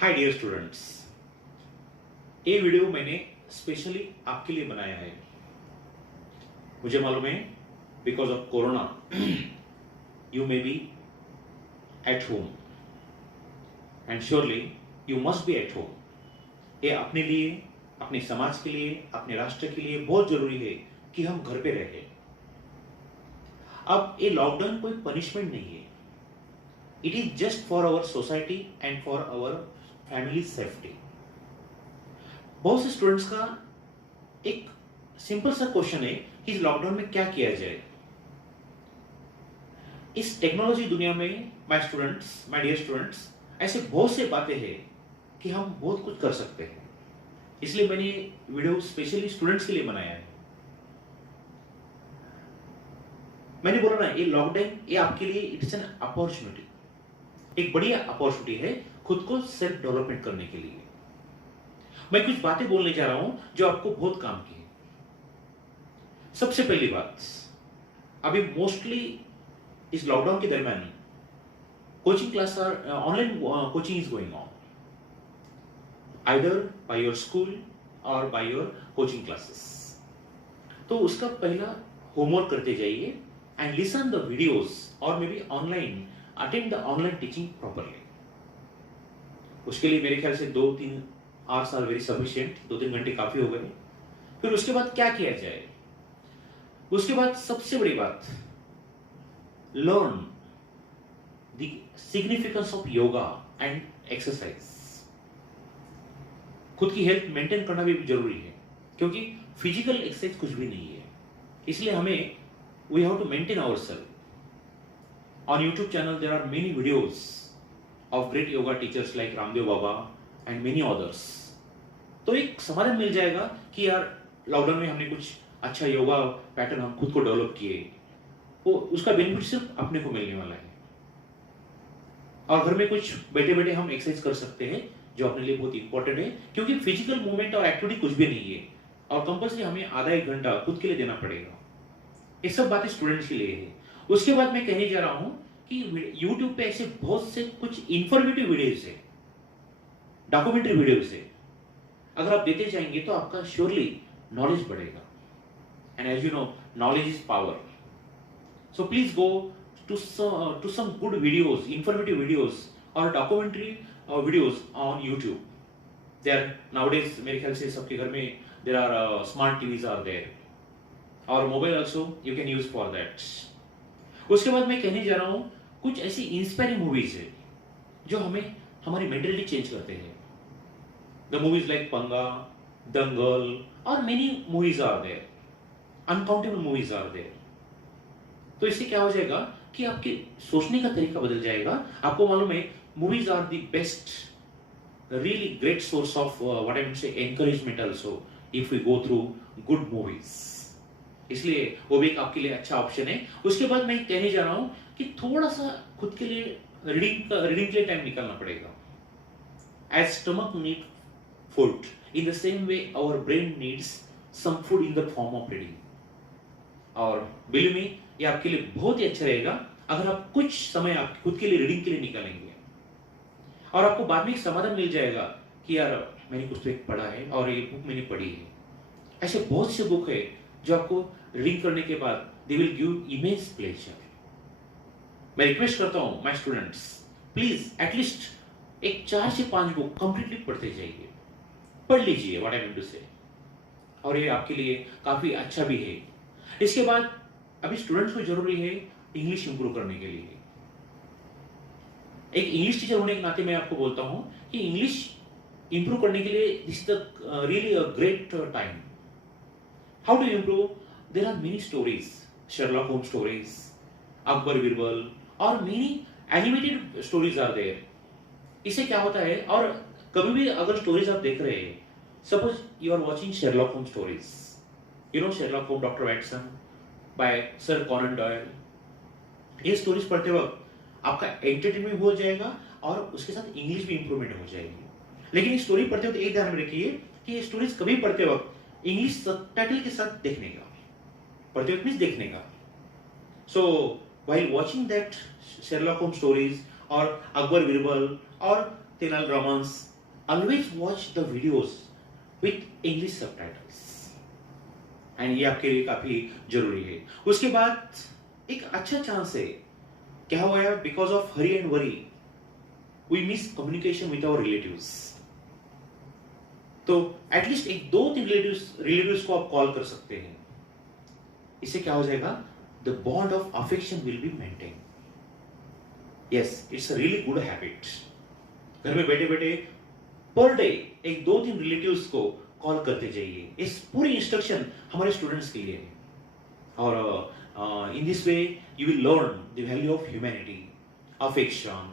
Hi dear students, ये video मैंने specially आपके लिए बनाया है। मुझे मालूम है because of corona you may be at home and surely you must be at home. ये अपने लिए, अपने समाज के लिए, अपने राष्ट्र के लिए बहुत जरूरी है कि हम घर पे रहें। अब ये लॉकडाउन कोई पनिशमेंट नहीं है, it is just for our society and for our family safety. बहुत से स्टूडेंट्स का एक सिंपल सा क्वेश्चन है कि इस लॉकडाउन में क्या किया जाए। इस टेक्नोलॉजी दुनिया में माय डियर स्टूडेंट्स, ऐसे बहुत से बातें हैं कि हम बहुत कुछ कर सकते हैं। इसलिए मैंने ये वीडियो स्पेशली स्टूडेंट्स के लिए बनाया है। मैंने बोला ना, ये लॉकडाउन ये आपके लिए इट्स एन अपॉर्चुनिटी, एक बड़ी अपॉर्चुनिटी है खुद को सेल्फ डेवलपमेंट करने के लिए। मैं कुछ बातें बोलने जा रहा हूं जो आपको बहुत काम की है। सबसे पहली बात, अभी मोस्टली इस लॉकडाउन के दरमियान coaching class online coaching is going on either by your school और बाय योर कोचिंग क्लासेस। तो उसका पहला होमवर्क करते जाइए एंड लिसन द वीडियोस और may be online attend the online teaching properly. उसके लिए मेरे ख्याल से 2-3 आवर्स आर वेरी सफिशिएंट, 2-3 घंटे काफी हो गए। फिर उसके बाद क्या किया जाए? उसके बाद सबसे बड़ी बात, learn the significance of yoga and exercise. खुद की हेल्थ मेंटेन करना भी जरूरी है, क्योंकि फिजिकल एक्सरसाइज कुछ भी नहीं है। इसलिए हमें we have to maintain ourselves. On YouTube channel there are many videos of great yoga teachers like Ramdev Baba and many others। तो एक समाधान मिल जाएगा कि यार लॉकडाउन में हमने कुछ अच्छा योगा पैटर्न हम खुद को डेवलप किए, वो उसका बेनिफिट सिर्फ अपने को मिलने वाला है। और घर में कुछ बैठे बैठे हम एक्सरसाइज कर सकते हैं जो अपने लिए बहुत इंपॉर्टेंट है, क्योंकि फिजिकल मूवमेंट और एक्टिविटी कुछ भी नहीं है और कंपल्सरी हमें आधा एक घंटा खुद के लिए देना पड़ेगा। ये सब बातें स्टूडेंट्स के लिए है। उसके बाद मैं कहने जा रहा हूं कि YouTube पे ऐसे बहुत से कुछ इंफॉर्मेटिव वीडियोस है, डॉक्यूमेंट्री वीडियोस है। अगर आप देते जाएंगे तो आपका श्योरली नॉलेज बढ़ेगा। And as you know, knowledge is power. So please go to some good videos, informative videos और documentary videos on YouTube। There nowadays मेरे ख्याल से सबके घर में there are smart TVs are there और mobile also you can use for that. उसके बाद मैं कहने जा रहा हूं कुछ ऐसी इंस्पायरिंग मूवीज है जो हमें हमारी मेंटालिटी चेंज करते हैं। The movies like Panga, Dangal और many movies are there, uncountable movies are there. तो इससे क्या हो जाएगा कि आपके सोचने का तरीका बदल जाएगा। आपको मालूम है movies are the best, really great source of what I can say encouragement also if we go through good movies. इसलिए वो भी एक आपके लिए अच्छा ऑप्शन है। उसके बाद मैं कहने जा रहा हूं कि थोड़ा सा खुद के लिए रीडिंग के लिए टाइम निकालना पड़ेगा। As stomach need food, in the same way our brain needs some food in the form of reading. और बिलीव मी, ये आपके लिए बहुत ही अच्छा रहेगा अगर आप कुछ समय आप खुद के लिए रीडिंग के लिए निकालेंगे। और आपको बाद में एक समाधान मिल जाएगा कि यार मैंने कुछ तो एक पढ़ा है और ये बुक मैंने पढ़ी है। ऐसे बहुत से बुक है जो आपको रीडिंग करने के बाद they will give immense pleasure. मैं रिक्वेस्ट करता हूं माय स्टूडेंट्स, प्लीज एटलीस्ट एक 4 से 5 बुक कंप्लीटली पढ़ते जाइए, पढ़ लीजिए व्हाट आई मीन टू से। और ये आपके लिए काफी अच्छा भी है। इसके बाद अभी स्टूडेंट्स को जरूरी है इंग्लिश इंप्रूव करने के लिए। एक इंग्लिश टीचर होने के नाते मैं आपको बोलता हूं कि इंग्लिश इंप्रूव करने के लिए this is the really a great time. How to improve? There are many stories, Sherlock Holmes stories, Akbar Birbal, और many animated stories are there। इससे क्या होता है, और कभी भी अगर स्टोरीज आप देख रहे हैं, suppose you are watching Sherlock Holmes stories, you know Sherlock Holmes doctor Watson by sir Conan Doyle. ये स्टोरीज पढ़ते वक्त आपका एंटरटेनमेंट हो जाएगा और उसके साथ इंग्लिश भी इंप्रूवमेंट हो जाएगी। लेकिन ये स्टोरी पढ़ते वक्त एक ध्यान में रखिए कि ये स्टोरीज कभी पढ़ते वक्त इंग्लिश सबटाइटल के साथ देखने का, पढ़ते वक्त मीन्स देखने का। So while watching that Sherlock Holmes stories और अकबर बिरबल और तेनालीरामन्स, always watch the videos with English subtitles. And ये आपके लिए काफी जरूरी है. उसके बाद एक अच्छा चांस है, क्या हुआ है, because of hurry and worry we miss communication with our relatives. तो एटलीस्ट एक 2-3 रिलेटिव्स को आप कॉल कर सकते हैं. इससे क्या हो जाएगा, the bond of affection will be maintain. Yes, it's a really good habit. घर में बैठे बैठे पर डे एक 2-3 रिलेटिव्स को कॉल करते जाइए. इस पूरी इंस्ट्रक्शन हमारे स्टूडेंट्स के लिए है. और in this way you will learn the value of humanity, affection,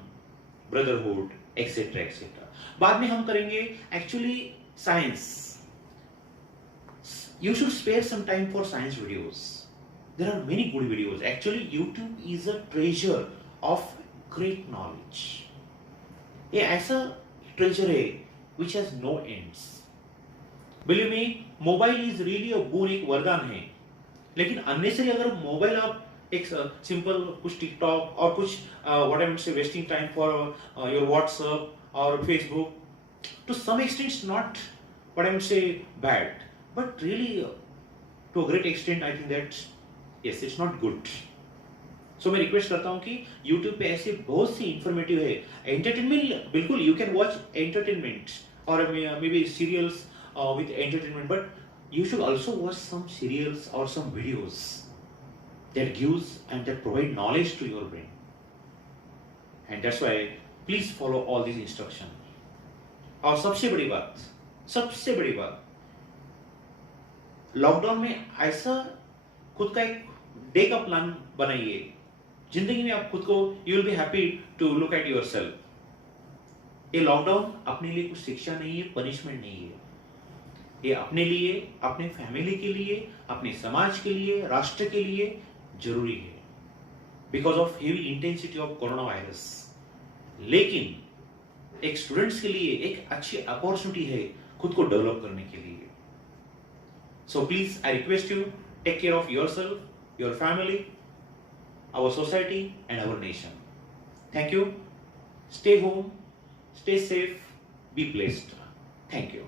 brotherhood, etcetera etcetera. बाद में हम करेंगे actually science. You should spare some time for science videos. There are many good videos. Actually YouTube is a treasure of great knowledge. ये ऐसा treasure है which has no ends. Believe me, mobile is really a bone, एक वरदान है. लेकिन unnecessary अगर mobile आप एक सिंपल कुछ टिकटॉक और कुछ what I mean say wasting time for your WhatsApp और Facebook, to some extent it's not what I mean say bad, but really to a great extent I think that yes it's not good. So मैं request करता हूं कि YouTube पे ऐसे बहुत सी informative है. एंटरटेनमेंट बिल्कुल, यू कैन वॉच एंटरटेनमेंट और maybe serials with entertainment, but you should also watch some serials or some videos that gives and that provide knowledge to your brain. And that's why please follow all these instructions. और सबसे बड़ी बात, lockdown में ऐसा खुद का एक day का प्लान बनाइए. जिंदगी में आप खुद को, you will be happy to look at yourself. ये लॉकडाउन अपने लिए कुछ शिक्षा नहीं है, पनिशमेंट नहीं है. ये अपने लिए, अपने फैमिली के लिए, अपने समाज के लिए, राष्ट्र के लिए जरूरी है, because of heavy intensity of corona virus. लेकिन एक स्टूडेंट्स के लिए एक अच्छी अपॉर्चुनिटी है खुद को डेवलप करने के लिए. So please I request you, take care of yourself, your family, our society and our nation. Thank you. Stay home, stay safe, be blessed. Thank you.